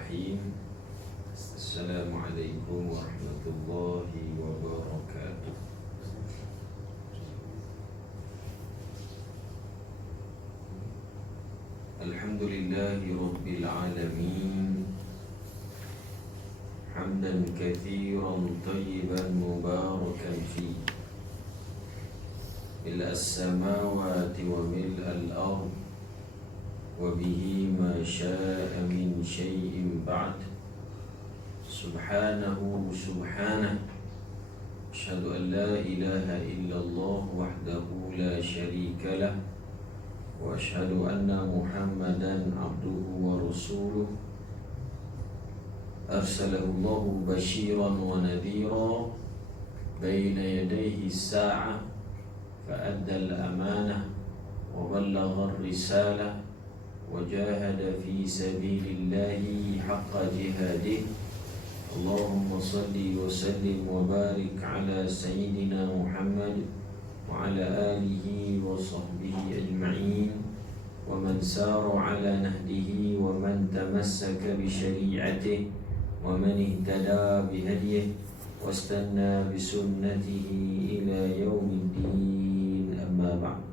Bismillahirrahmanirrahim. Assalamualaikum warahmatullahi wabarakatuh. Alhamdulillahi rabbil alamin. Hamdan katsiran tayyiban mubarakan fi. Mil as-samawati wa mil al-ard wa bihi ma syaa min syai'in ba'd. Subhanahu subhanahu. Asyhadu an la ilaha illallah wahdahu la syarika lah. Wa asyhadu anna Muhammadan abduhu wa rasuluh. Arsalahu Allahu basyiran wa nadhira baina yadayhi as-sa'ah fa adda al-amanah wa ballagha ar-risalah وجاهد في سبيل الله حق جهاده. اللهم صل وسلم وبارك على سيدنا محمد وعلى آله وصحبه أجمعين ومن سار على نهجه ومن تمسك بشريعته ومن اهتدى بهديه واستنى بسنته إلى يوم الدين. أما بعد.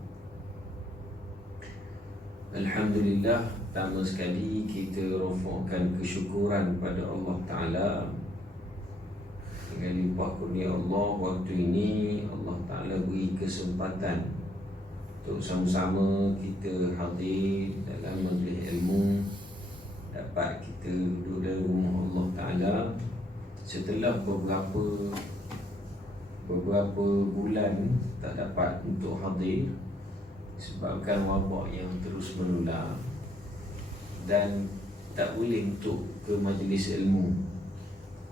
Alhamdulillah, pertama sekali kita rafakkan kesyukuran pada Allah Ta'ala dengan limpah kurnia Allah. Waktu ini Allah Ta'ala beri kesempatan untuk sama-sama kita hadir dalam majlis ilmu, dapat kita duduk dalam rumah Allah Ta'ala setelah beberapa bulan tak dapat untuk hadir sebabkan wabak yang terus menular dan tak boleh untuk ke majlis ilmu.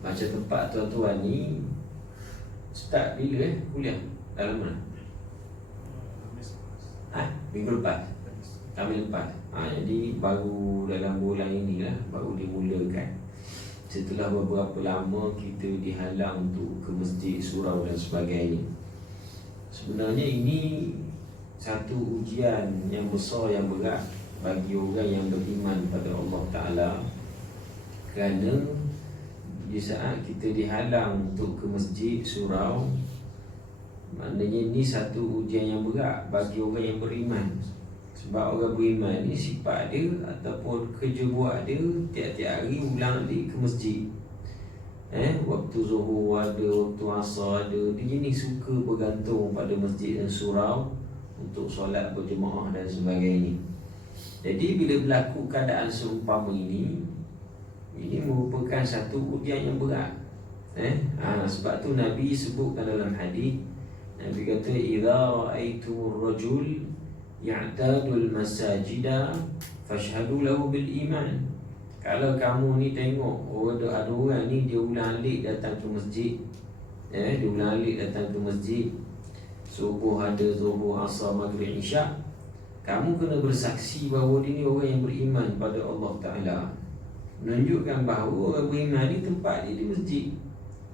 Macam tempat tuan-tuan ni start bila kuliah? Dalam mana? Minggu lepas? Kami lepas. Jadi baru dalam bulan inilah baru dimulakan. Setelah beberapa lama kita dihalang untuk ke masjid, surau dan sebagainya. Sebenarnya ini satu ujian yang besar, yang berat bagi orang yang beriman pada Allah Ta'ala. Kerana di saat kita dihalang untuk ke masjid, surau, maknanya ini satu ujian yang berat bagi orang yang beriman. Sebab orang beriman ni sifat dia ataupun kerja buat dia tiap-tiap hari ulang alik ke masjid. Waktu zuhur ada, waktu asar ada. Dia jenis suka bergantung pada masjid dan surau untuk solat berjemaah dan sebagainya. Jadi bila berlaku keadaan seumpama ini merupakan satu ujian yang berat. Sebab tu Nabi sebutkan dalam hadis, Nabi kata, idza ra'aitumur rajul ya'tadul masajida fashhadu lahu bil iman. Kalau kamu ni tengok ada orang ni dia ulang-alik datang ke masjid, dia ulang-alik datang ke masjid, subuh ada, zuhur, asar, maghrib, isyak, kamu kena bersaksi bahawa dia ni orang yang beriman pada Allah Ta'ala. Menunjukkan bahawa orang beriman ni tempat dia di masjid.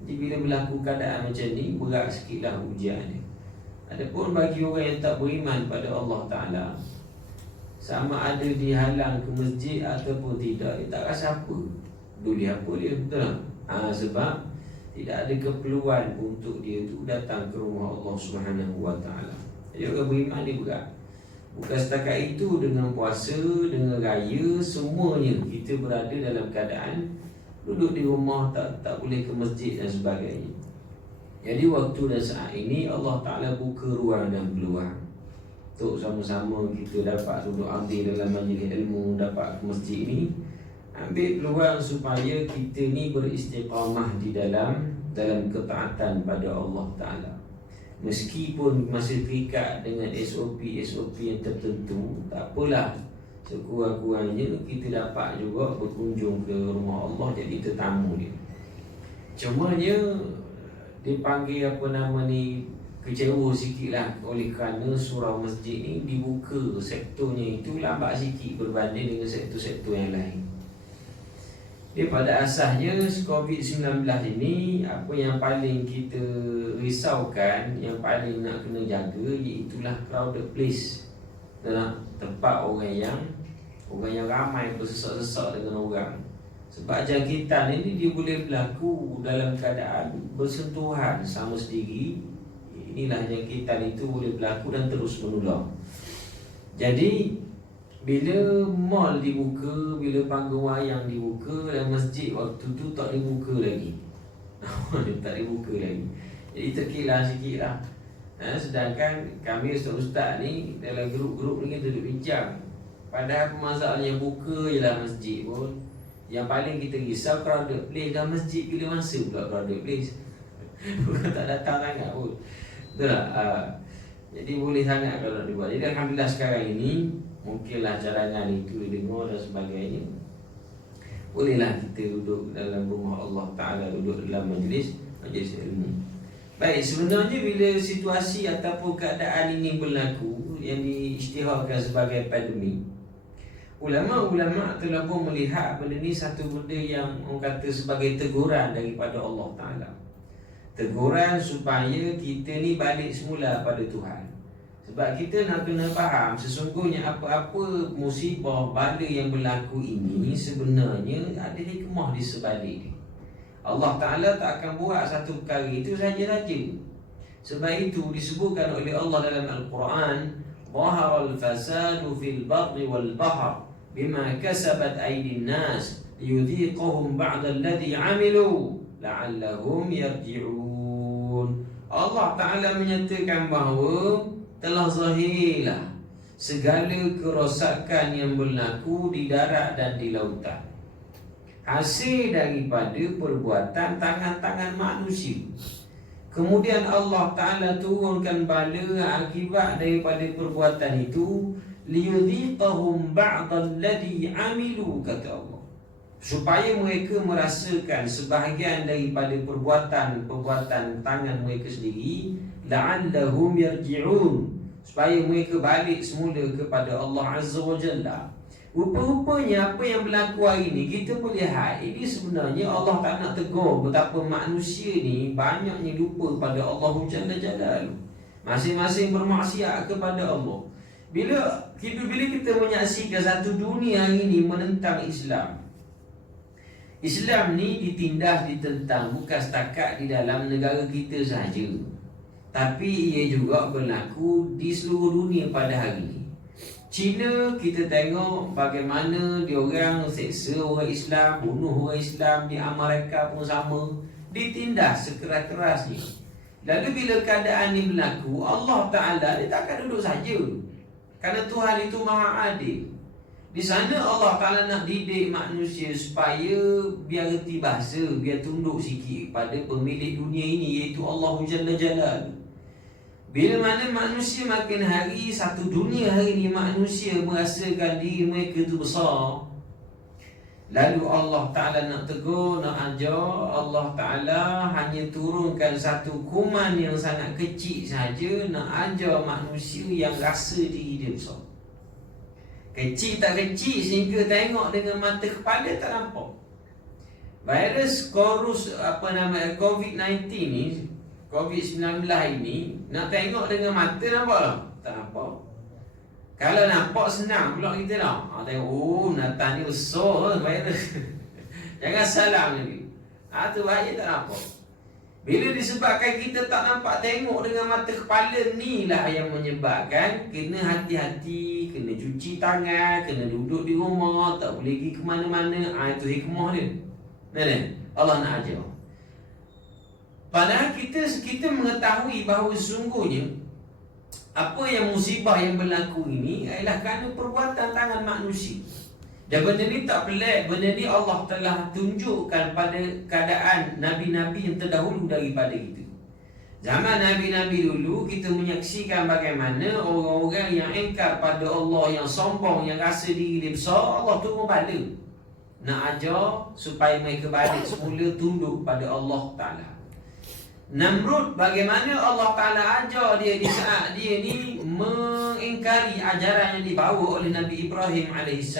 Jadi bila berlaku keadaan macam ni, berat sikitlah ujian dia. Adapun bagi orang yang tak beriman pada Allah Ta'ala, sama ada dihalang ke masjid ataupun tidak, dia tak rasa apa. Duli apa dia, betul tak? Sebab tidak ada keperluan untuk dia tu datang ke rumah Allah Subhanahu wa Ta'ala. Jadi orang beriman dia berat. Bukan setakat itu, dengan puasa, dengan raya, semuanya kita berada dalam keadaan duduk di rumah, tak boleh ke masjid dan sebagainya. Jadi waktu dan saat ini Allah Ta'ala buka ruang dan peluang untuk sama-sama kita dapat duduk hadir dalam majlis ilmu, dapat ke masjid ni. Ambil peluang supaya kita ni beristiqamah di dalam ketaatan pada Allah Ta'ala. Meskipun masih terikat dengan SOP yang tertentu, tak apalah, sekurang-kurangnya kita dapat juga berkunjung ke rumah Allah, jadi tetamu dia. Cumanya dipanggil kecewa sikit lah, oleh kerana surau masjid ni dibuka sektornya itu lambat sikit berbanding dengan sektor-sektor yang lain. Dia pada asasnya COVID-19 ini, apa yang paling kita risaukan, yang paling nak kena jaga, iaitulah crowded place. Tempat orang yang ramai bersesak-sesak dengan orang. Sebab jangkitan ini dia boleh berlaku dalam keadaan bersentuhan sama sendiri. Inilah jangkitan itu boleh berlaku dan terus menular. Jadi bila mall dibuka, bila panggung wayang dibuka, dan masjid waktu tu tak dibuka lagi. Tak dibuka lagi. Jadi terkilah sikit lah. Sedangkan kami ustaz-ustaz ni dalam grup-grup ni kita duduk bincang. Padahal masalahnya buka je lah masjid pun. Yang paling kita risau crowded place. Dah masjid bila masa pula crowded place. Bukan tak datang sangat pun. Betul tak? Jadi boleh sangat kalau nak dibuat. Jadi Alhamdulillah sekarang ini mungkinlah cadangan itu dengar dan sebagainya. Bolehlah kita duduk dalam rumah Allah Ta'ala, duduk dalam majlis ilmu. Baik, sebenarnya bila situasi ataupun keadaan ini berlaku yang diisytiharkan sebagai pandemik, ulama-ulama telah pun melihat benda ni satu benda yang orang kata sebagai teguran daripada Allah Ta'ala. Teguran supaya kita ni balik semula pada Tuhan. Sebab kita nak kena faham sesungguhnya apa-apa musibah, bala yang berlaku ini sebenarnya ada hikmah di sebalik dia. Allah Ta'ala tak akan buat satu perkara itu saja-saja. Sebab itu disebutkan oleh Allah dalam Al-Quran, Zaharal fasadu fil barri wal bahr bima kasabat aydin nas liyudhiqahum ba'da alladhi amilu la'allahum yarji'un. Allah Ta'ala menyatakan bahawa telah zahirlah segala kerosakan yang berlaku di darat dan di lautan, hasil daripada perbuatan tangan-tangan manusia. Kemudian Allah Ta'ala turunkan bala akibat daripada perbuatan itu, liyudhiqahum ba'dalladhi amilu, kata Allah, supaya mereka merasakan sebahagian daripada perbuatan tangan mereka sendiri, la'allahum yarji'un, supaya mereka balik semula kepada Allah Azza wa Jalla. Rupa-rupanya apa yang berlaku hari ini, kita melihat ini sebenarnya Allah tak nak tegur betapa manusia ni banyaknya lupa pada Allah Jalla Jalaluhu. Masing-masing bermaksiat kepada Allah. Bila kita menyaksikan satu dunia hari ini menentang Islam, Islam ni ditindas, ditentang bukan setakat di dalam negara kita sahaja, tapi ia juga berlaku di seluruh dunia pada hari ini. China, kita tengok bagaimana diorang seksa orang Islam, bunuh orang Islam. Di Amerika pun sama, ditindas sekeras-kerasnya. Lalu bila keadaan ini berlaku, Allah Ta'ala dia takkan duduk saja, kerana Tuhan itu maha adil. Di sana Allah Ta'ala nak didik manusia supaya biar reti bahasa, biar tunduk sikit pada pemilik dunia ini, iaitu Allah Jalla Jalaluhu. Bila mana manusia makin hari, satu dunia hari ini manusia merasakan diri mereka itu besar, lalu Allah Ta'ala nak tegur, nak ajar, Allah Ta'ala hanya turunkan satu kuman yang sangat kecil saja, nak ajar manusia yang rasa diri dia besar. Kecil tak kecil sehingga tengok dengan mata kepala tak nampak. Virus COVID-19 ni, COVID-19 ini, nak tengok dengan mata nampak tak? Tak nampak. Kalau nampak senang pula kita dah. Tengok, Nathan ni besar virus. Jangan salah ni. Tu bahaya tak nampak. Bila disebabkan kita tak nampak tengok dengan mata kepala, ni lah yang menyebabkan kena hati-hati, kena cuci tangan, kena duduk di rumah, tak boleh pergi ke mana-mana. Itu hikmah dia. Allah nak ajar. Padahal kita mengetahui bahawa sesungguhnya apa yang musibah yang berlaku ini adalah kerana perbuatan tangan manusia. Dan benda ni tak pelik. Benda ni Allah telah tunjukkan pada keadaan Nabi-Nabi yang terdahulu daripada kita. Zaman Nabi-Nabi dulu, kita menyaksikan bagaimana orang-orang yang engkar pada Allah, yang sombong, yang rasa diri dia besar, Allah turun bala nak ajar supaya mereka balik semula tunduk pada Allah Ta'ala. Namrud, bagaimana Allah Ta'ala ajar dia di saat dia ni mengingkari ajaran yang dibawa oleh Nabi Ibrahim AS.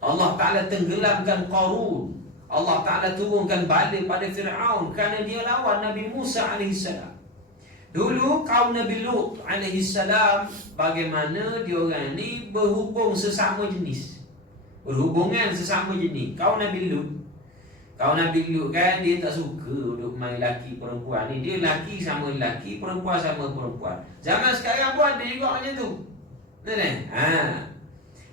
Allah Ta'ala tenggelamkan Qarun. Allah Ta'ala turunkan bala pada Fir'aun kerana dia lawan Nabi Musa AS. Dulu kaum Nabi Lut AS, bagaimana diorang ni berhubung sesama jenis. berhubungan sesama jenis. Kaum Nabi Lut kan dia tak suka duduk main laki perempuan ni. Dia laki sama laki, perempuan sama perempuan. Zaman sekarang pun ada juga macam tu.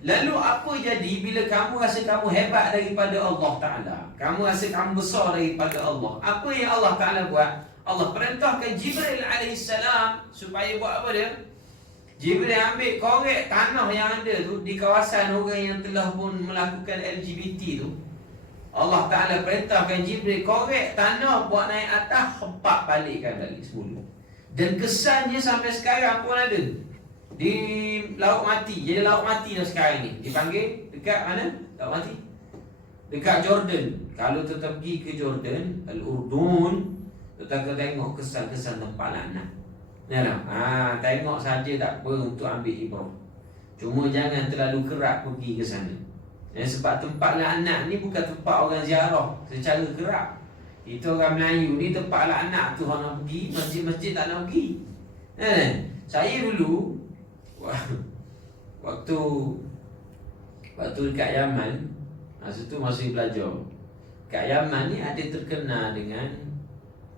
Lalu apa jadi bila kamu rasa kamu hebat daripada Allah Ta'ala, kamu rasa kamu besar daripada Allah, apa yang Allah Ta'ala buat? Allah perintahkan Jibril alaihissalam supaya buat apa dia? Jibril ambil korek tanah yang ada tu di kawasan orang yang telah pun melakukan LGBT tu. Allah Ta'ala perintahkan Jibril korek tanah buat naik atas, hempak balikkan balik semula. Dan kesannya sampai sekarang pun ada di Laut Mati. Jadi Laut Mati dah sekarang ni dipanggil dekat mana? Laut Mati dekat Jordan. Kalau tetap pergi ke Jordan, Al-Urdun, tetap tengok kesan-kesan tempat laknat. Tengok saja tak apa untuk ambil ibrah. Cuma jangan terlalu kerap pergi ke sana. Sebab tempat laknat ni bukan tempat orang ziarah secara kerap. Itu orang Melayu ni tempat laknat tu orang nak pergi, masjid-masjid tak nak pergi. Saya dulu waktu dekat Yaman, masa tu masih belajar. Kat Yaman ni ada terkenal dengan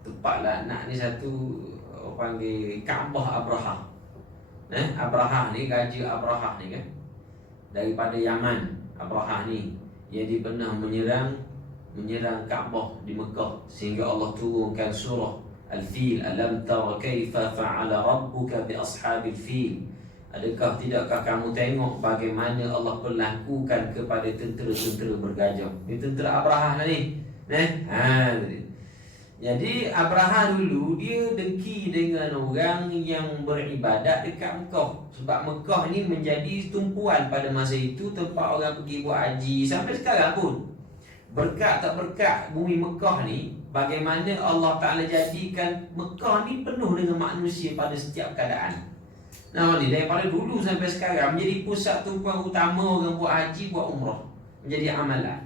tempat laknat ni satu, orang panggil Kaabah Abraha. Abraha ni, Raja Abraha ni kan, daripada Yaman. Abraha ni yang dia pernah menyerang Kaabah di Mekah, sehingga Allah turunkan surah Al-Fil, alam tara kaifa fa'ala rabbuka bi ashabil fil. Adakah tidakkah kamu tengok bagaimana Allah perlakukan kepada tentera-tentera bergajah? Ini tentera Abraha lah ni. Jadi Abraha dulu dia dengki dengan orang yang beribadat dekat Mekah. Sebab Mekah ni menjadi tumpuan pada masa itu, tempat orang pergi buat haji. Sampai sekarang pun, berkat tak berkat bumi Mekah ni, bagaimana Allah Ta'ala jadikan Mekah ni penuh dengan manusia pada setiap keadaan. Daripada dulu sampai sekarang menjadi pusat tumpuan utama orang buat haji, buat umrah, menjadi amalan.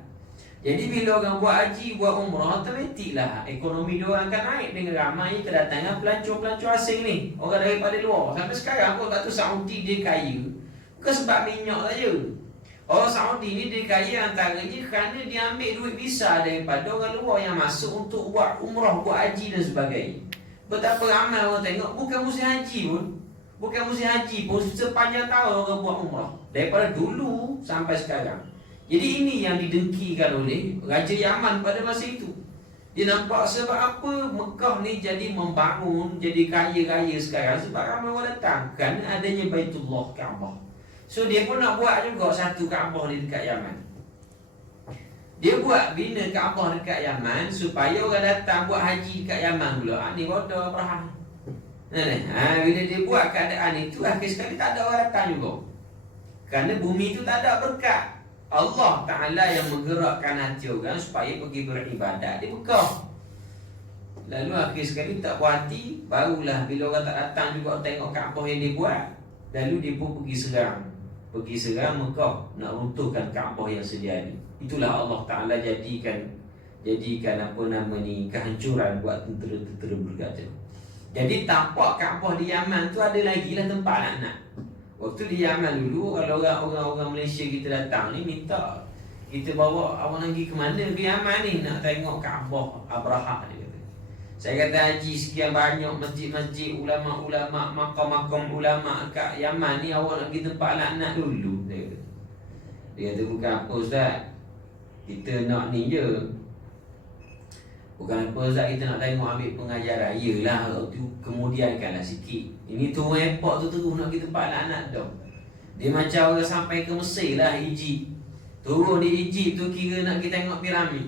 Jadi bila orang buat haji, buat umrah, automatiklah ekonomi dia orang akan naik dengan ramai kedatangan pelancong-pelancong asing ni, orang daripada luar. Sampai sekarang pun tak tahu Saudi dia kaya bukan sebab minyak saja. Orang Saudi ni dia kaya antaranya kerana dia ambil duit visa daripada orang luar yang masuk untuk buat umrah, buat haji dan sebagainya. Betapa ramai orang tengok, bukan musim haji pun sepanjang tahun orang buat umrah, daripada dulu sampai sekarang. Jadi ini yang didengkikan oleh Raja Yaman pada masa itu. Dia nampak sebab apa Mekah ni jadi membangun, jadi kaya-kaya sekarang, sebab ramai orang datang kan adanya Baitullah, Kaabah. So dia pun nak buat juga satu Kaabah di dekat Yaman. Dia buat bina Kaabah dekat Yaman supaya orang datang buat haji dekat Yaman pula. Ni bodoh Abraham. Bila dia buat keadaan itu, akhir sekali tak ada orang datang juga. Kerana bumi itu tak ada berkat. Allah Ta'ala yang menggerakkan hati orang supaya pergi beribadat di Mekah. Lalu akhir sekali tak puas hati, barulah bila orang tak datang juga tengok Kaabah yang dia buat, lalu dia pun pergi serang Mekah, nak runtuhkan Kaabah yang sedia ni. Itulah Allah Ta'ala jadikan kehancuran buat tentera-tentera bergajah. Jadi tapak Kaabah di Yaman tu ada lagi lah tempat laknat. Waktu di Yaman dulu, kalau orang Malaysia kita datang ni minta kita bawa awak lagi ke mana ke Yaman ni, nak tengok Kaabah Abraha, dia kata. Saya kata haji sekian banyak masjid-masjid, ulama-ulama, makam-makam ulama kat Yaman ni, awak nak pergi tempat laknat dulu, dia kata. Dia kata bukan apa Ustaz, kita nak ni je. Bukan apa Ustaz, kita nak tengok ambil pengajaran. Yelah, tu kemudiankanlah sikit. Ini turun airport tu terus nak pergi tempat laknat dah. Dia macam orang sampai ke Mesir lah, Egypt. Turun di Egypt tu kira nak pergi tengok piramid.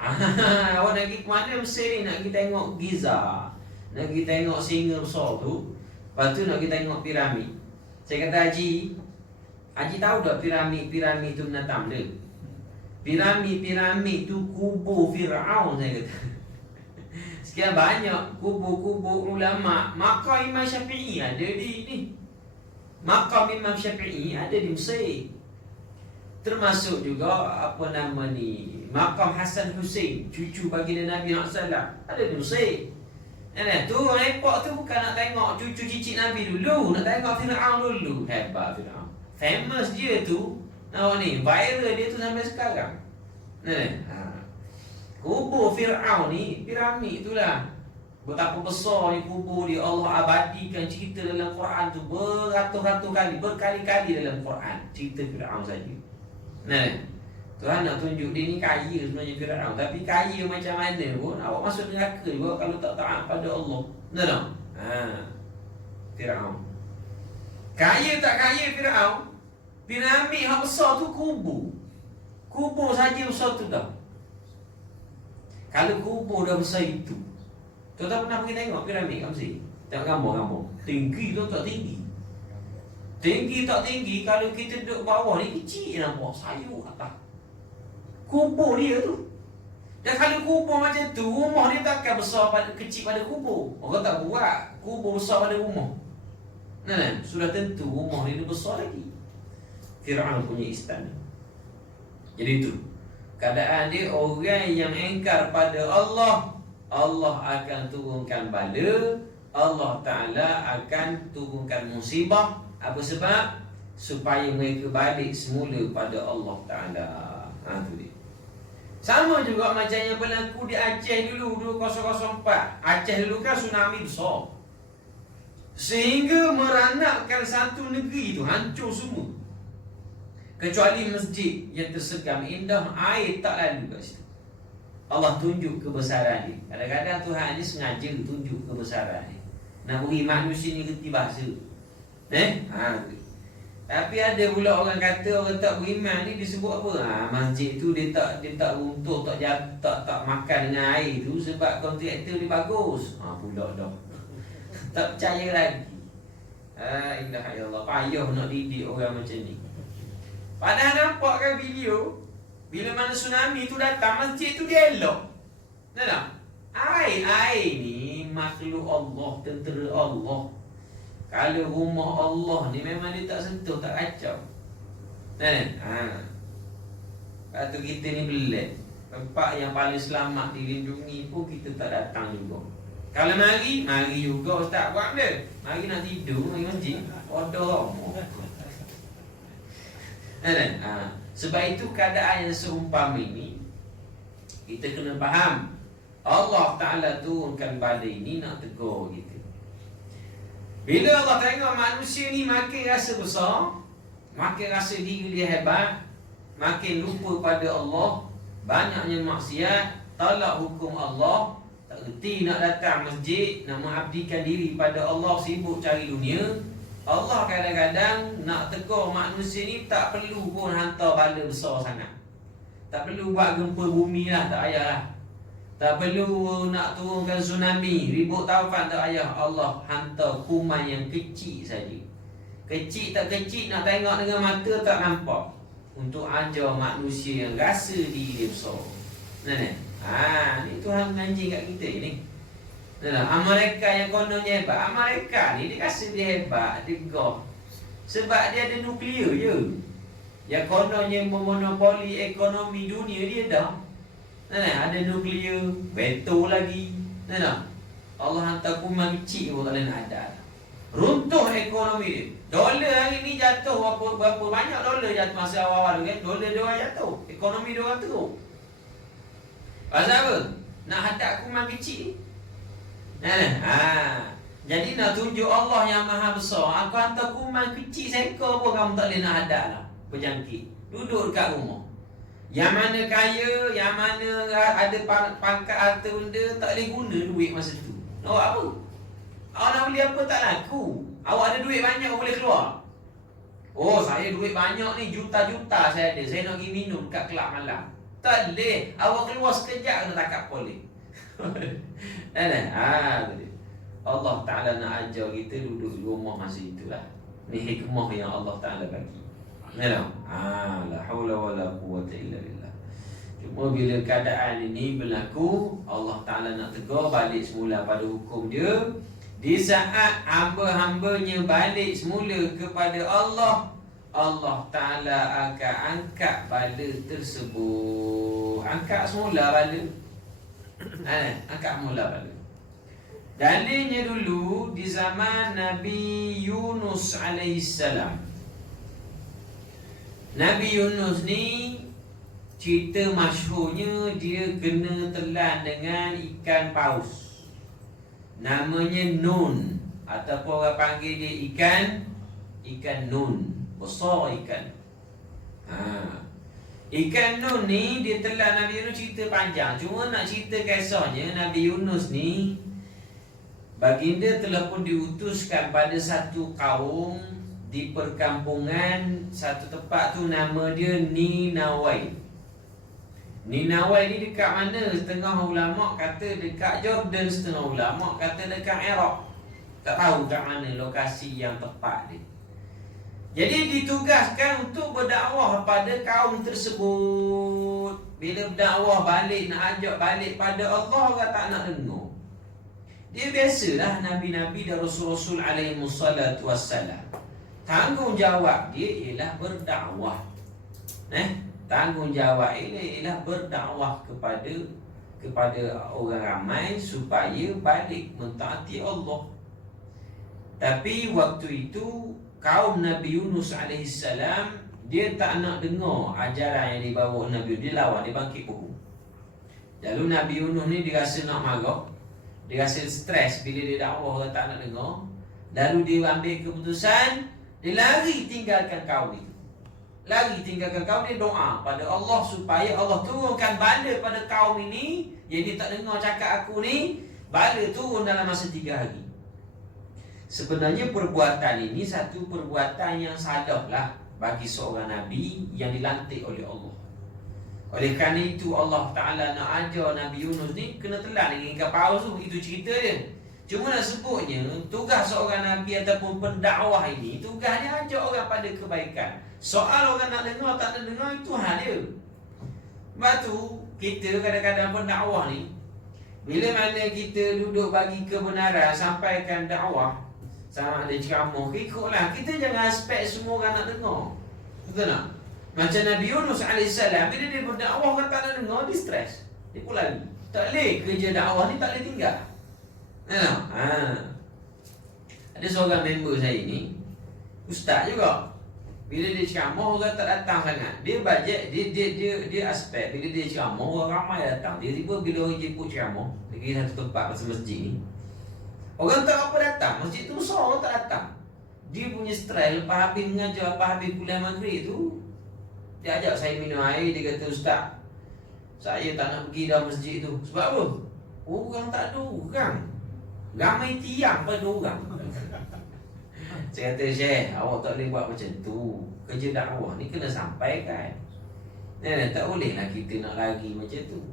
Awak nak pergi ke mana Mesir ni? Nak pergi tengok Giza, nak pergi tengok singa besar tu. Lepas tu nak pergi tengok piramid. Saya kata Haji tahu tak piramid tu menatang dia? Piramid tu kubur Fir'aun, saya kata. Sekian banyak kubur-kubur ulama. Makam Imam Syafi'i ada di ni. Makam Imam Syafi'i ada di Mesir. Termasuk juga makam Hasan Hussein, cucu baginda Nabi SAW, ada di Mesir. Tu repot tu bukan nak tengok cucu cicit Nabi dulu, nak tengok Fir'aun dulu. Hebat Fir'aun. Famous dia tu Nampak ni, viral dia tu sampai sekarang. Kubur Fir'aun ni, piramid tu lah. Betapa besar ni kubur dia. Allah abadikan cerita dalam Quran tu beratus-ratus kali, berkali-kali dalam Quran. Cerita Fir'aun saja. Tuhan nak tunjuk dia ni kaya sebenarnya Fir'aun. Tapi kaya macam mana pun, awak masuk neraka juga kalau tak taat pada Allah. Betul tak? Fir'aun. Kaya tak kaya Fir'aun? Piramid yang besar tu kubur. Kubur saja besar tu dah. Kalau kubur dah besar itu, tuan-tuan pernah pergi tengok piramid kat Mesir? Tengok gambar-gambar. Tinggi tu tak tinggi. Tinggi tak tinggi, kalau kita duduk bawah ni kecil nampak, sayur atas. Kubur dia tu. Dan kalau kubur macam tu, rumah dia takkan besar kecil pada kubur. Orang tak buat kubur besar pada rumah. Sudah tentu rumah dia besar lagi. Fir'aun punya istana. Jadi itu keadaan dia, orang yang engkar pada Allah, Allah akan turunkan bala, Allah Ta'ala akan turunkan musibah. Apa sebab? Supaya mereka balik semula pada Allah Ta'ala. Itu dia. Sama juga macam yang berlaku di Aceh dulu 2004. Aceh dulu kan tsunami besar, sehingga meranakkan satu negeri itu, hancur semua. Kecuali masjid yang tersegam indah, air tak lalu kat situ. Allah tunjuk kebesaran dia. Kadang-kadang Tuhan ni sengaja tunjuk kebesaran dia, nak beri manusia ni reti bahasa. Tapi ada pula orang kata orang tak beriman ni disebut apa? Masjid tu dia tak runtuh, tak makan dengan air tu sebab kontraktor dia bagus. Pula dah tak percaya lagi. Indah ya Allah, payah nak didik orang macam ni. Padahal nampak kan video, bila mana tsunami tu datang, masjid tu dia elok. Tak? Air ni makhluk Allah, tentera Allah. Kalau rumah Allah ni memang dia tak sentuh, tak kacau. Lepas tu kita ni belit. Tempat yang paling selamat dilindungi pun kita tak datang juga. Kalau mari juga Ustaz buat benda. Mari nak tidur, mari masjid. Bodoh. Sebab itu keadaan yang seumpama ini, kita kena faham, Allah Ta'ala turunkan badai ini nak tegur kita. Bila Allah tengok manusia ni makin rasa besar, makin rasa diri dia hebat, makin lupa pada Allah, banyaknya maksiat, tolak hukum Allah, tak reti nak datang masjid, nak mengabdikan diri pada Allah, sibuk cari dunia, Allah kadang-kadang nak tegur manusia ni tak perlu pun hantar bala besar sangat. Tak perlu buat gempa bumi lah, tak payahlah. Tak perlu nak turunkan tsunami, ribut taufan, tak payah. Allah hantar kuman yang kecil saja. Kecil tak kecil, nak tengok dengan mata tak nampak, untuk ajar manusia yang rasa diri dia besar. Ni Tuhan menjanji kat kita ni. Amerika yang kononnya hebat, Amerika ni dia rasa dia hebat, dia gah sebab dia ada nuklear je. Yang kononnya memonopoli ekonomi dunia dia dah. Ada nuklear, veto lagi. Allah hantar kuman kecil pun tak boleh nak ada. Runtuh ekonomi dia. Dolar hari ni jatuh berapa banyak dolar jatuh masa awal-awal tu kan. Dolar dia orang jatuh, ekonomi dia orang teruk. Pasal apa? Nak hadap kuman kecil. Jadi nak tunjuk Allah yang maha besar, aku hantar kuman kecil seekor pun kamu tak boleh nak hadap lah, berjangkit. Duduk dekat rumah. Yang mana kaya, yang mana ada pangkat harta benda, tak boleh guna duit masa tu. Nak buat apa? Awak nak beli apa tak laku. Awak ada duit banyak boleh keluar. Oh, saya duit banyak ni, juta-juta saya ada, saya nak pergi minum kat kelab malam. Tak boleh. Awak keluar sekejap kena tangkap polis. Allah Ta'ala nak ajar kita duduk di rumah masa itulah. Ni hikmah yang Allah Ta'ala bagi. La haula wala quwwata illa billah. Cuma bila keadaan ini berlaku, Allah Ta'ala nak tegur balik semula pada hukum dia. Di saat hamba-hambanya balik semula kepada Allah, Allah Ta'ala akan angkat bala tersebut. Angkat semula bala. Angkat mula bala. Dalilnya dulu di zaman Nabi Yunus alaihissalam. Nabi Yunus ni cerita masyhurnya dia kena telan dengan ikan paus. Namanya Nun, ataupun orang panggil dia ikan Nun. Besar ikan. Ikan Nun ni dia telan Nabi Yunus, cerita panjang. Cuma nak cerita kisahnya, Nabi Yunus ni baginda telah pun diutuskan pada satu kaum di perkampungan satu tempat tu, nama dia Ninawai. Ninawai ni dekat mana? Setengah ulama kata dekat Jordan, setengah ulama kata dekat Iraq. Tak tahu kat mana lokasi yang tepat dia. Jadi ditugaskan untuk berdakwah pada kaum tersebut. Bila berdakwah balik, nak ajak balik pada Allah, orang tak nak dengar. Dia biasalah Nabi-Nabi dan Rasul-Rasul alaihimussalatu wassalam. Tanggungjawab dia ialah berdakwah. Tanggungjawab ini ialah berdakwah kepada orang ramai supaya balik mentaati Allah. Tapi waktu itu kaum Nabi Yunus alaihissalam, dia tak nak dengar ajaran yang dibawa Nabi Yunus. Dia lawan, dia bangkit pokok. Lalu Nabi Yunus ni dia rasa nak marah, dia rasa stres bila dia dakwah orang tak nak dengar. Lalu dia ambil keputusan, dia lari tinggalkan kaum itu. Lari tinggalkan kaum, dia doa pada Allah supaya Allah turunkan bala pada kaum ini yang dia tak dengar cakap aku ni. Bala turun dalam masa 3 hari. Sebenarnya perbuatan ini satu perbuatan yang salah lah bagi seorang Nabi yang dilantik oleh Allah. Oleh kerana itu Allah Ta'ala nak ajar Nabi Yunus ni kena telan dengan ikan paus tu. Itu cerita dia. Cuma nak sebutnya, tugas seorang Nabi ataupun pendakwah ini, tugas dia ajak orang pada kebaikan. Soal orang nak dengar tak nak dengar, itu hal dia. Sebab tu kita kadang-kadang pendakwah ni, bila mana kita duduk bagi kebenaran, sampaikan dakwah, sama ada ceramah, ikutlah. Kita jangan aspek semua orang nak dengar. Betul tak? Macam Nabi Yunus AS, bila dia berdakwah orang tak nak dengar, dia stres. Dia pun lari. Tak boleh kerja dakwah ni, tak boleh tinggal. Ada seorang member saya ni, ustaz juga. Bila dia ceramah orang tak datang sangat. Dia bajet, dia aspek bila dia ceramah orang ramai datang. Dia tiba bila orang jemput ceramah pergi satu tempat macam masjid ni, orang tak apa datang. Masjid tu besar, orang tak datang. Dia punya stres. Lepas habis mengajar, lepas habis kuliah maghrib tu, dia ajak saya minum air. Dia kata, ustaz, saya tak nak pergi dalam masjid tu. Sebab apa? Orang tak ada orang. Ramai tiang pada orang. Saya kata, Syekh, awak tak boleh buat macam tu. Kerja dakwah ni kena sampaikan. Tak bolehlah kita nak lari macam tu.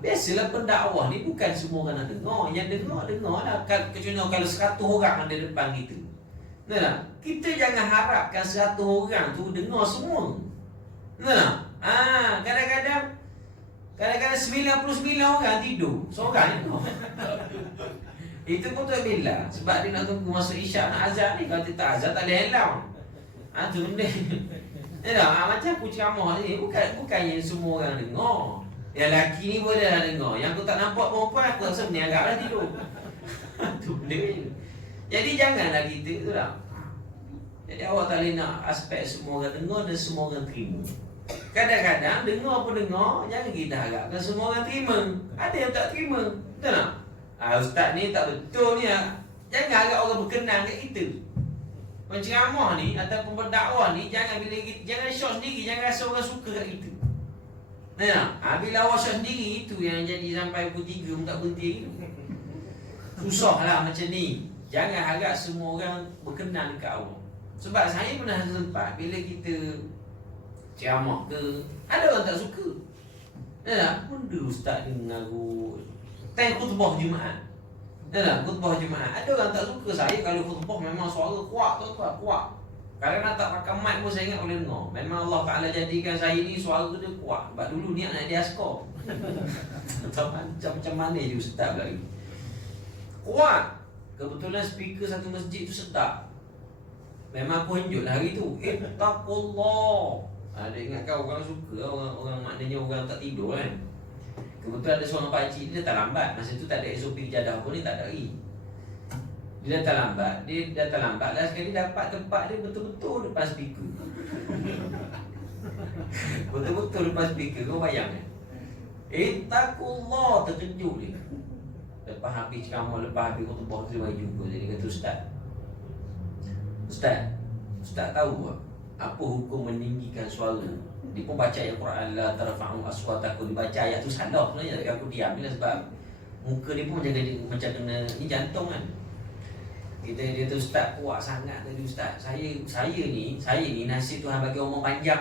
Biasalah pendakwah ni bukan semua orang nak dengar. Yang dengar lah. Kecuali kalau 100 orang ada depan kita. Kita jangan harapkan 100 orang tu dengar semua. Kadang-kadang 99 orang tidur, seorang ni. Itu pun tak bila. Sebab dia nak tunggu masuk isyak nak azan ni. Kalau dia tak azan tak boleh helau. Tu benda. Macam aku ceramah ni, bukannya semua orang dengar. Yang lelaki ni boleh lah dengar. Yang aku tak nampak perempuan, aku rasa berniaga lah tidur. Tu benda. Jadi janganlah kita tu lah. Jadi awak tak boleh nak aspek semua orang dengar dan semua orang terima. Kadang-kadang dengar pun dengar, jangan kita harapkan semua orang terima. Ada yang tak terima. Betul tak? Ustaz ni tak betul ni. Jangan harap orang berkenan kat kita. Penceramah ni ataupun berdakwah ni, jangan shock sendiri, jangan rasa orang suka kat kita. Bila awak shock sendiri, itu yang jadi sampai pukul 3 pun tak berhenti. Susahlah macam ni. Jangan harap semua orang berkenan kat awak. Sebab saya pernah sempat bila kita ceramah ke, ada orang tak suka. Benda ustaz ni mengagut. Time khutbah Jumaat. Khutbah Jumaat. Ada orang tak suka saya kalau khutbah memang suara kuat tu kuat. Kalau nak tak pakai mic pun saya ingat boleh dengar. Memang Allah Ta'ala jadikan saya ni suara dia kuat. Sebab dulu niat nak dia askar. Macam mana je ustaz lagi. Kuat. Kebetulan speaker satu masjid tu sedap. Memang aku henjut lah hari tu. Taqullah. Dia ingat kau orang suka. Orang maknanya orang tak tidur kan. Kebetulan ada seorang pakcik, dia tak lambat. Masa tu tak ada SOP jadah pun, dia tak ada lagi. Dia datang lambat lah sekali dapat tempat dia betul-betul depan speaker. Betul-betul depan speaker, kau bayang kan? Ittaqullah, terkejut dia. Lepas habis ceramah, lepas habis khutbah tu dia mari jumpa. Jadi kata Ustaz tahu apa hukum meninggikan suara? Dia pun baca ayat Quran, la tarfa'u aswatakum, dia baca ayat tu salah sebenarnya. Aku diam bila sebab muka dia pun macam kena ni jantung kan. Dia tu Ustaz kuat sangat tadi Ustaz. Saya ni nasib Tuhan bagi umur panjang.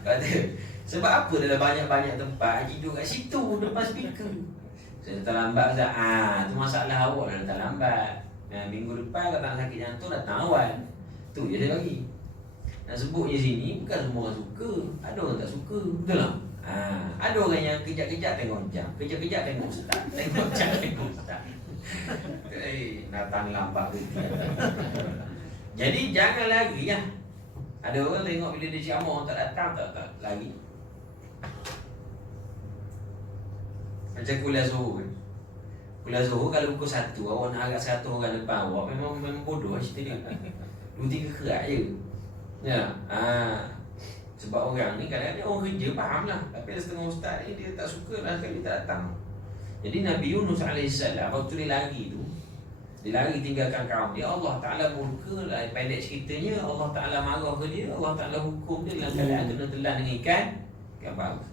Kata sebab apa dalam banyak-banyak tempat duduk kat situ depan speaker. Saya terlambat Ustaz. Tu masalah awak dah terlambat. Minggu depan kau tak sakit jantung datang awal. Tu je dia bagi. Nak sebut je sini bukan semua orang suka. Ada orang tak suka. Betul tak? Ada orang yang kejap-kejap tengok jam, kejap-kejap tengok Ustaz. Tengok jam tengok Ustaz. Datang lambat ke. Jadi jangan lari ya. Ada orang tengok bila dia ceramah orang tak datang tak lari. Macam kuliah Zuhur. Kuliah Zuhur kalau pukul 1 awak nak agak 100 orang depan awak memang bodoh cerita dia. 2-3 kerat je. Ya. Sebab orang ni kadang-kadang orang kerja faham lah. Tapi ada setengah ustaz ni dia tak suka lah sekali tak datang. Jadi Nabi Yunus AS waktu dia lari tu, dia lari tinggalkan kaum dia, Allah Ta'ala murka lah. Pendek ceritanya, Allah Ta'ala marah ke dia, Allah Ta'ala hukum dia dalam keadaan kena telan dengan ikan baus.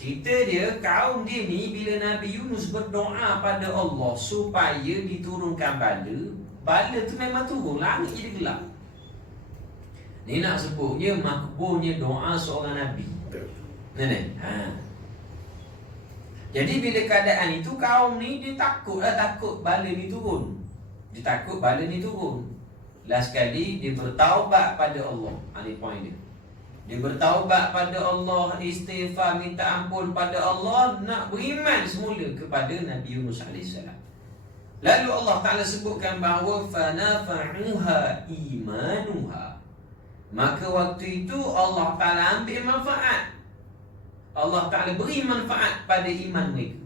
Cerita dia, kaum dia ni bila Nabi Yunus berdoa pada Allah supaya diturunkan bala tu memang turun, langit jadi gelap. Ni nak sebutnya makbulnya doa seorang Nabi. Jadi bila keadaan itu kaum ni dia takut bala ni turun. Dia takut bala ni turun. Last sekali dia bertaubat pada Allah. Ini point dia. Dia bertaubat pada Allah, istighfar, minta ampun pada Allah, nak beriman semula kepada Nabi Yunus AS. Lalu Allah Ta'ala sebutkan bahawa fanafa'uha imanuha. Maka waktu itu Allah Ta'ala ambil manfaat. Allah Ta'ala beri manfaat pada iman mereka,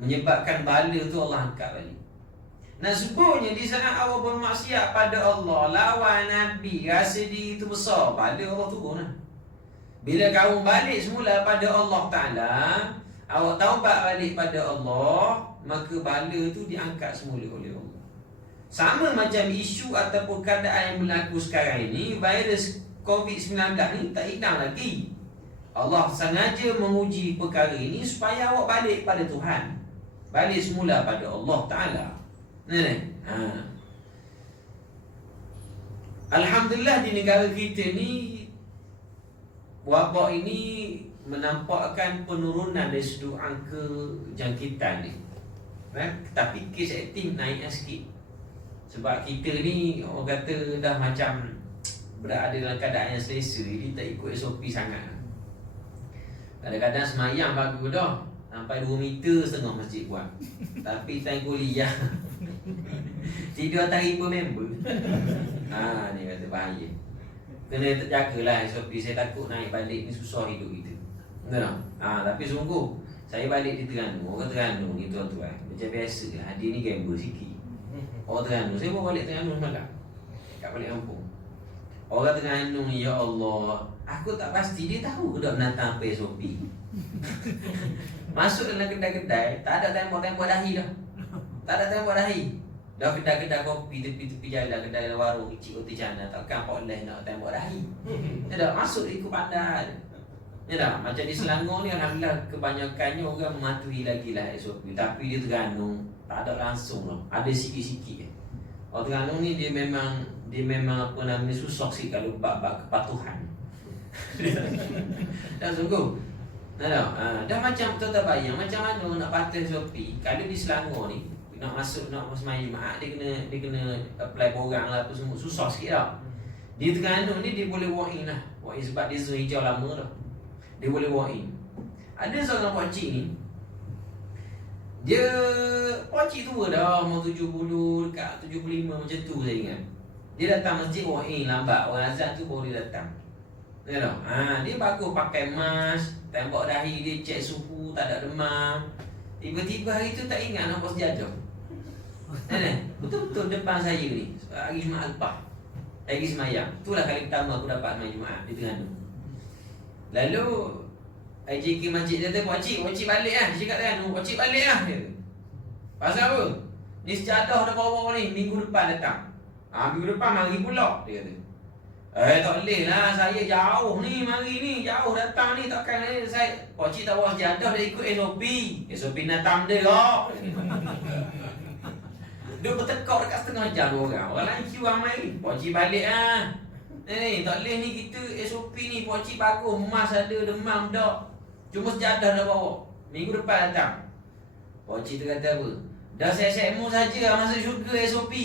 menyebabkan bala tu Allah angkat balik. Nah sebutnya di saat awak bermaksiat pada Allah, lawan Nabi, rasa diri itu besar, bala Allah turun lah. Bila kamu balik semula pada Allah Ta'ala, awak taubat balik pada Allah, maka bala tu diangkat semula oleh Allah. Sama macam isu ataupun keadaan yang berlaku sekarang ini, virus COVID-19 ni tak hilang lagi. Allah sengaja menguji perkara ini supaya awak balik pada Tuhan, balik semula pada Allah Ta'ala. Alhamdulillah di negara kita ni wabak ini menampakkan penurunan dari sudut angka jangkitan ni. Tapi kes aktif naiknya sikit. Sebab kita ni orang kata dah macam berada dalam keadaan yang selesa, jadi tak ikut SOP sangat. Kadang-kadang semayang bagus dah, sampai 2 meter setengah masjid buat. Tapi time kuliah tidur atas ribu member. Ni kata bahaya. Kena terjagalah SOP. Saya takut naik balik ni susah hidup kita. Betul tak? Tapi sungguh saya balik di Terengganu. Orang Terengganu ni tuan-tuan, macam biasa lah, dia ni gamble sikit. Orang Terengganu, saya bawa balik Terengganu semalam, kat balik kampung. Orang Terengganu ni, ya Allah, aku tak pasti dia tahu ke tak menantang apa SOP. Masuk dalam kedai-kedai, tak ada tembok-tembok dahi dah. Tak ada tembok dahi. Dah kedai-kedai kopi tepi-tepi jalan, kedai warung kecil roti canai, takkan boleh nak tembok dahi. Dia dah masuk ikut pandai. Ya dah, macam di Selangor ni alhamdulillah kebanyakannya orang mematuhi lagi lah SOP. Tapi di Terengganu tak ada langsung lah, ada sikit-sikit. Orang Terengganu ni dia memang apa namanya susah sikit kalau bab kepatuhan. Dan sungguh dah macam tu tak bayang macam mana nak patuh SOP. Kalau di Selangor ni nak masuk nak sembahyang Jumaat dia kena apply borang lah apa semua, susah sikit tau. Di Terengganu ni dia boleh walk in lah. Walk in sebab dia zon hijau lama dah. Dia boleh walk in. Ada seorang pakcik ni, dia pakcik tua dah, umur 70 dekat 75 macam tu saya ingat. Dia datang masjid walk in lambat, orang azan tu baru dia datang. Ya tak? Dia bagus pakai mask, tembok dahi dia cek suhu, tak ada demam. Tiba-tiba hari tu tak ingat nampak sejadah. Betul-betul depan saya ni, hari Jumaat lepas, hari semayang. Itulah kali pertama aku dapat main Jumaat di Terengganu. Lalu IJK masjid dia kata, Pakcik balik lah. Dia cakap Terengganu, Pakcik balik lah. Dia kata, pasal apa? Ni sejadah dah bawa ni, minggu depan datang. Minggu depan mari pula, dia kata. Tak boleh lah, saya jauh ni, mari ni, jauh datang ni, takkan ni saya. Pakcik tak bawa sejadah, dia ikut SOP. SOP Natam dia kok. Dia bertekak dekat setengah jam orang. Orang lain queue ramai ni. Pakcik balik lah. Tak boleh ni, kita SOP ni, Pakcik bagus, emas ada, demam tak. Cuma sejadah dah bawa. Minggu depan datang. Pakcik tu kata apa? Dah saya-sayamu saja masuk syurga SOP.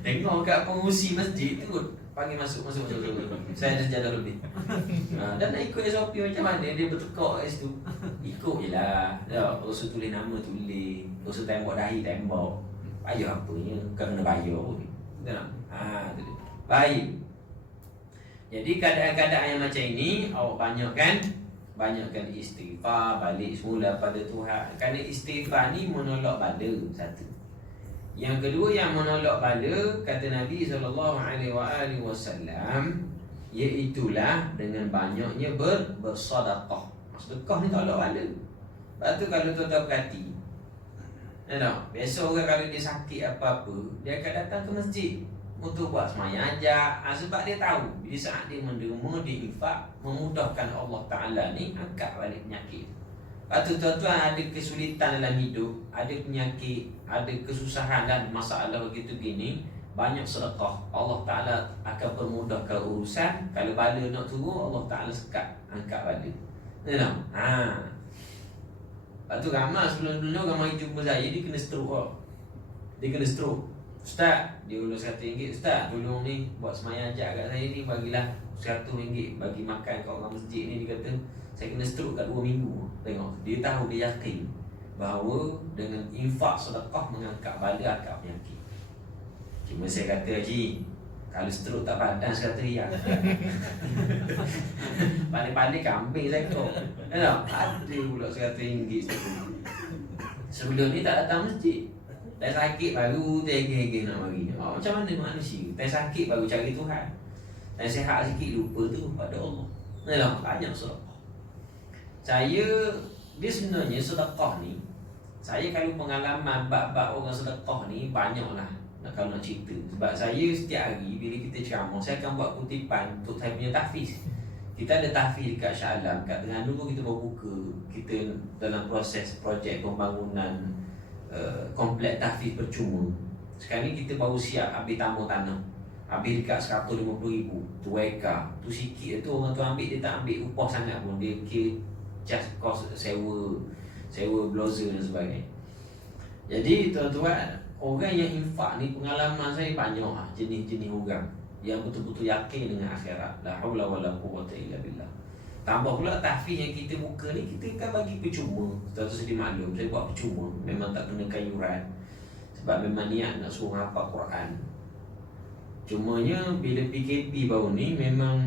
Tengok kat pengurusi masjid tu panggil masuk. Saya ada sejadah lebih. Dan nak ikut SOP macam mana? Dia bertekak kat situ. Ikut je lah. Terus tulis nama tulis. Terus tembok dahi tembok. Bayar apanya? Kan kena bayar pun. Betul tak? Tu dia. Baik. Jadi keadaan-keadaan yang macam ini awak banyakkan istighfar, balik semula pada Tuhan. Kerana istighfar ni menolak bala satu. Yang kedua yang menolak bala, kata Nabi SAW, iaitulah dengan banyaknya bersedekah. Sedekah ni tolak bala. Lepas tu kalau tuan-tuan perhati, biasa orang kalau dia sakit apa-apa, dia akan datang ke masjid untuk buat semayang ajak. Sebab dia tahu bila saat dia menderma, dia infak, memudahkan Allah Ta'ala ni angkat balik penyakit. Lepas tu tuan-tuan ada kesulitan dalam hidup, ada penyakit, ada kesusahan dan masalah begitu gini, banyak sedekah, Allah Ta'ala akan permudahkan urusan. Kalau bala nak turun, Allah Ta'ala sekat angkat bala. Lepas tu ramai sebelum-sebelum ramai jumpa saya, dia kena stroke. Ustaz, dia ulur RM100. Ustaz, tolong ni buat semayang ajak kat saya ni, bagilah RM100 bagi makan kat orang masjid ni. Dia kata, saya kena stroke kat 2 minggu. Tengok, dia tahu, dia yakin bahawa dengan infak sedekah mengangkat bala, angkat penyakit. Cuma saya kata, Haji, kalau stroke tak padan RM100. Pandai-pandai kambing saya kau. Ada pula RM100. Sebelum ni tak datang masjid. Tak sakit baru tergeng-geng nak mari. Macam mana manusia? Tak sakit baru cari Tuhan. Dan sihat sikit lupa tu pada Allah. Banyak sedekah. Dia sebenarnya sedekah ni, saya kalau pengalaman bab-bab orang sedekah ni banyaklah kalau nak cerita. Sebab saya setiap hari bila kita ceramah, saya akan buat kutipan untuk saya punya tahfiz. Kita ada tahfiz dekat Shah Alam, kat Terengganu pun kita baru buka. Kita dalam proses projek pembangunan komplek tahfiz percuma. Sekarang ni kita baru siap habis tambah tanah. Habis dekat 150,000 tu eka. Tu sikit tu orang tu ambil, dia tak ambil upah sangat pun. Dia kira just cost sewa blozer dan sebagainya. Jadi tuan-tuan, orang yang infak ni pengalaman saya banyak jenis-jenis orang yang betul-betul yakin dengan akhirat. La haula wala quwwata illa billah. Tambah pula tahfiz yang kita buka ni, kita kan bagi percuma. Tuan-tuan sedia maklum, saya buat percuma. Memang tak kena yuran. Sebab memang niat nak suruh hafal Quran. Cumanya bila PKP baru ni memang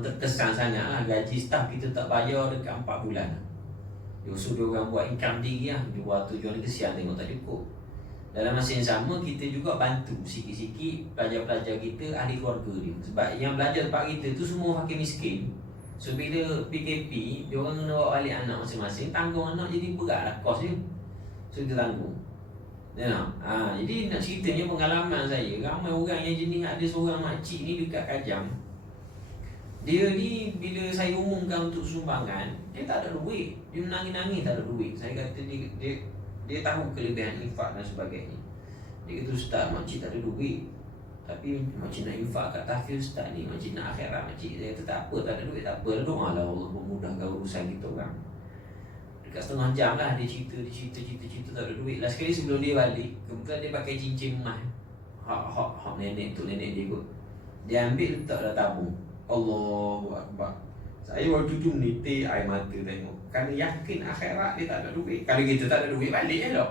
terkesan sangat lah. Gaji staf kita tak bayar dekat 4 bulan. Dia suruh orang buat income diri lah. Dia buat tujuan ni kesian, tengok tak cukup. Dalam masa yang sama, kita juga bantu sikit-sikit pelajar-pelajar kita, ahli keluarga dia. Sebab yang belajar tempat kita tu semua fakir miskin. So bila PKP, dia orang kena bawa balik anak masing-masing, tanggung anak jadi berat lah kos dia. So kita tanggung. Jadi nak ceritanya pengalaman saya, ramai orang yang jenis ada seorang makcik ni dekat Kajang. Dia ni bila saya umumkan untuk sumbangan, dia tak ada duit. Dia menangis-nangis tak ada duit. Saya kata dia tahu kelebihan infak dan sebagainya. Dia kata, Ustaz, makcik tak ada duit, tapi makcik nak infak kat tahfiz Ustaz ni, makcik nak akhirat makcik. Saya kata, tak apa, tak ada duit, tak apa. Doa lah Allah memudahkan urusan kita orang. Dekat setengah jam lah dia cerita tak ada duit. Last sekali sebelum dia balik, kebetulan dia pakai cincin emas hak nenek tu, nenek dia kot. Dia ambil letak dalam tabung. Allahu Akbar. Saya waktu tu menitik air mata tengok. Kerana yakin akhirat dia tak ada duit. Kalau kita tak ada duit, balik je tak.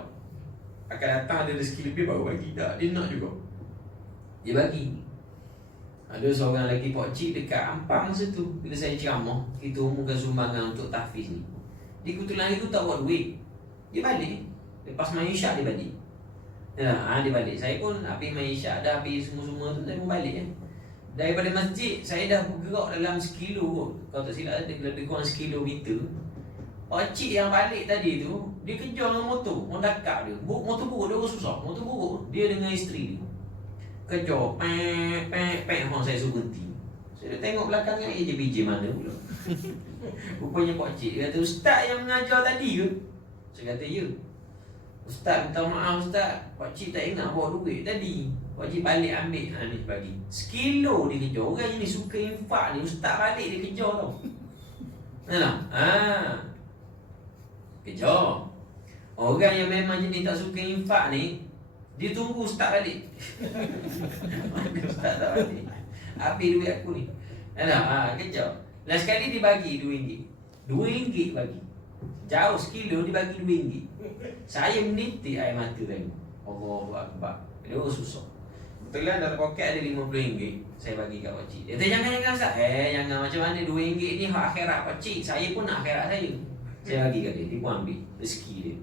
Akan datang ada rezeki lebih baru bagi. Tak, dia nak juga. Dia bagi. Ada seorang lagi pakcik dekat Ampang masa tu. Bila saya ceramah, kita umumkan sumbangan untuk tahfiz ni. Dia kebetulan hari tu tak bawa duit. Dia balik. Lepas main isyak dia balik. Dia balik. Saya pun habis main isyak, dah habis semua-semua tu, saya pun balik kan. Daripada masjid, saya dah bergerak dalam sekilo kot. Kalau tak silap ada lebih kurang sekilometer. Pakcik yang balik tadi tu, dia kejar dengan motor. Orang dakap dia. Motor buruk dia orang susah. Motor buruk. Dia dengan isteri dia. Kejar. Pek. Orang saya suruh berhenti. Saya tengok belakangnya, AJBJ mana pula. Rupanya pakcik dia kata, ustaz yang mengajar tadi ke? Saya kata, ya. Ustaz minta maaf ustaz, pakcik tak ingat bawa duit tadi. Pakcik balik ambil, ni bagi. Sekilo dia kejar. Orang ni suka infak ni, ustaz balik dia kejar tau. Nampak? Kejar. Orang yang memang jenis tak suka infak ni, dia tunggu ustaz balik. Ustaz tak balik, habis duit aku ni. Kejar. Last sekali dia bagi RM2. RM2 bagi. Jauh sekilo dia bagi RM2. Saya menitik air mata tengok. Allahu Akbar. Dia susah. Betulan dalam poket ada RM50. Saya bagi kat pakcik. Dia kata jangan ustaz. Jangan, macam mana RM2 ni hak akhirat pakcik. Saya pun nak akhirat saya. Saya bagi kat dia. Dia pun ambil rezeki dia.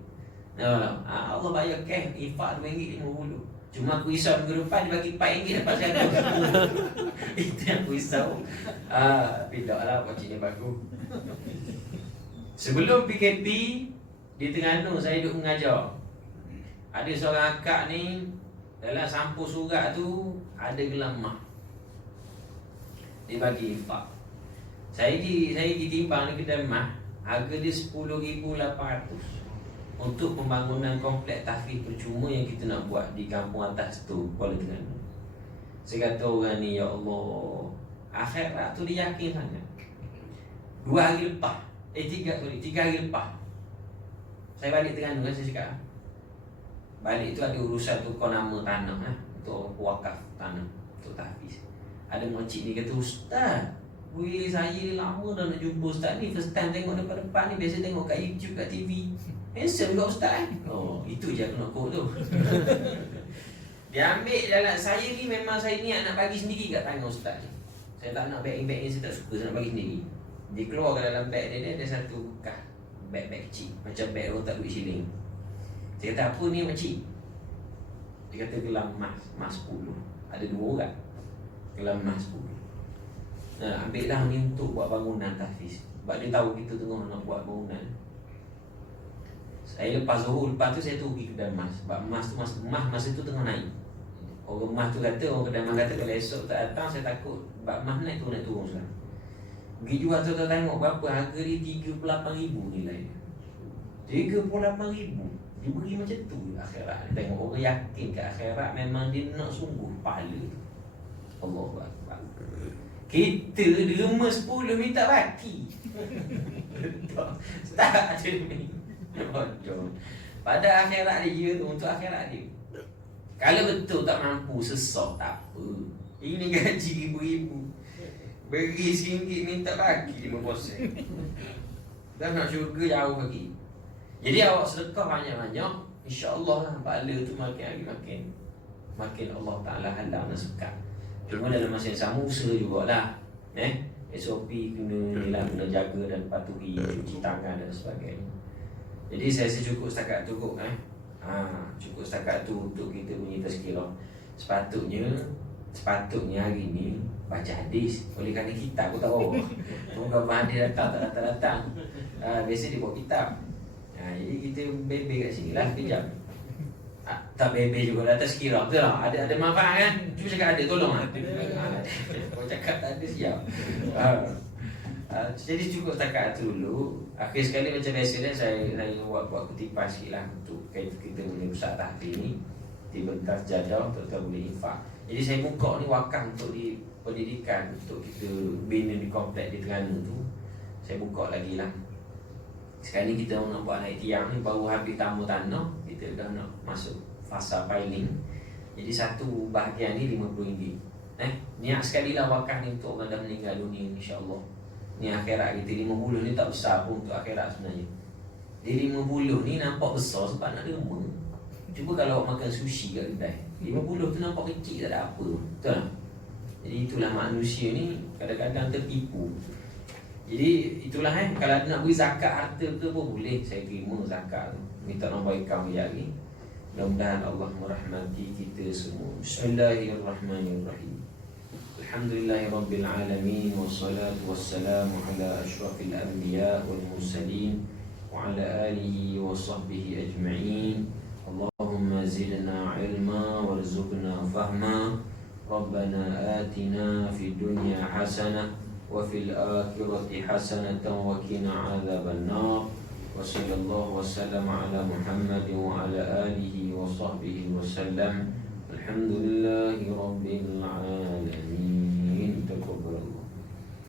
Allah bayar cash infak RM2.50. Cuma aku risau minggu depan dia bagi RM4 dapat saya. Itu yang aku risau. Tapi tak lah, pakcik ni bagus. Sebelum PKP di Terengganu saya duduk mengajar. Ada seorang akak ni, dalam sampul surat tu ada gelang emas. Dia bagi infak. Saya ditimbang di kedai emas, harga dia RM10,800 untuk pembangunan komplek tahfiz percuma yang kita nak buat di kampung atas tu, Kuala Terengganu. Saya kata orang ni, ya Allah, akhirat tu dia yakin sangat. 3 hari lepas saya balik Terengganu kan, saya cakap balik tu ada urusan tu, kau nama tanah untuk wakaf tanah untuk tahfiz. Ada makcik ni kata, ustaz, saya lama dah nak jumpa ustaz ni, first time tengok depan-depan ni, biasa tengok kat YouTube, kat TV. Handsome juga ustaz itu je aku nak quote tu. Dia ambil dalam, saya ni memang saya niat nak bagi sendiri kat tangan ustaz ni. Saya tak nak bag ni, saya tak suka, saya nak bagi sendiri. Dia keluar dalam bag dia ada satu bekas bag kecil, macam bag orang tak duit shilling. Saya kata, apa ni makcik? Dia kata gelang emas 10. Ada 2 orang gelang emas 10. Ambil dah ni untuk buat bangunan tahfiz. Sebab dia tahu kita tengah nak buat bangunan. Saya lepas Zuhur, lepas tu saya tu pergi kedai emas. Sebab emas masa tu tengah naik. Orang emas tu kata, orang kedai emas kata, kalau esok tak datang saya takut sebab emas naik turun sekarang. Pergi jual tu tengok berapa harga dia, RM38,000 nilai dia. RM38,000 dia beri macam tu akhirat. Tengok orang yakin ke akhirat, memang dia nak sungguh pahala tu. Allahu Akbar. Kita derma 10 minta baki. Tak ada ni. Pada akhirat dia tu, untuk akhirat dia. Kalau betul tak mampu, sesak tak apa. Ini gaji ribu-ribu, beri RM1 minta bagi 5%. Dah nak syurga jauh lagi. Jadi awak sedekah banyak-banyak, insya-Allah lah pahala tu makin hari makin Allah Ta'ala halang dan sekat. Cuma dalam masa yang sama usaha jugalah. SOP kena jaga dan patuhi, cuci tangan dan sebagainya. Jadi saya rasa cukup setakat tu kot. Cukup setakat tu untuk kita punya tazkirah. Sepatutnya hari ni baca hadis. Oleh kerana kitab aku tak bawa. Tunggu hadis datang tak datang. Biasa dia bawa kitab. Jadi kita bebe kat sini lah sekejap. Tak bebe juga lah tazkirah. Betul lah, ada manfaat kan. Cuma cakap ada, tolong lah. Kau cakap tak ada, siap. Jadi cukup setakat tu dulu. Akhir sekali macam biasa kan, saya buat kutipan sikit lah untuk kita boleh besar tahfiz ni. Dibentang sejadah untuk kita boleh infak. Jadi saya buka ni wakaf untuk di pendidikan, untuk kita bina di komplek di Terengganu tu. Saya buka lagi lah. Sekarang ni kita nak buat naik tiang ni, baru habis tamu tanah, kita dah nak masuk fasa piling. Jadi satu bahagian ni RM50. Niat sekali lah wakaf ni untuk orang dah meninggal dunia, insya-Allah. Ni akhirat kita. 50 ni tak besar pun untuk akhirat sebenarnya. Di 50 ni nampak besar sebab nak derma. Cuba kalau awak makan sushi kat kedai, 50 tu nampak kecil, tak ada apa. Betul tak? Jadi itulah manusia ni kadang-kadang tertipu. Jadi itulah kalau ada nak beri zakat harta ke pun boleh, saya terima zakat tu. Minta nombor akaun dia lagi. Mudah-mudahan Allah merahmati kita semua. Bismillahirrahmanirrahim. Alhamdulillahirabbil alamin wassalatu wassalamu ala asyrafil anbiya wal mursalin wa ala alihi wa sahbihi ajma'in. Allahumma zidna ilma warzuqna fahma. Rabbana atina fid dunya hasanah wa fil akhirati hasanatan wa qina adzabannar. Wa sallallahu wasallama ala Muhammadin wa ala alihi wa sahbihi wasallam. Alhamdulillahi rabbil alamin. Taqabbalallah.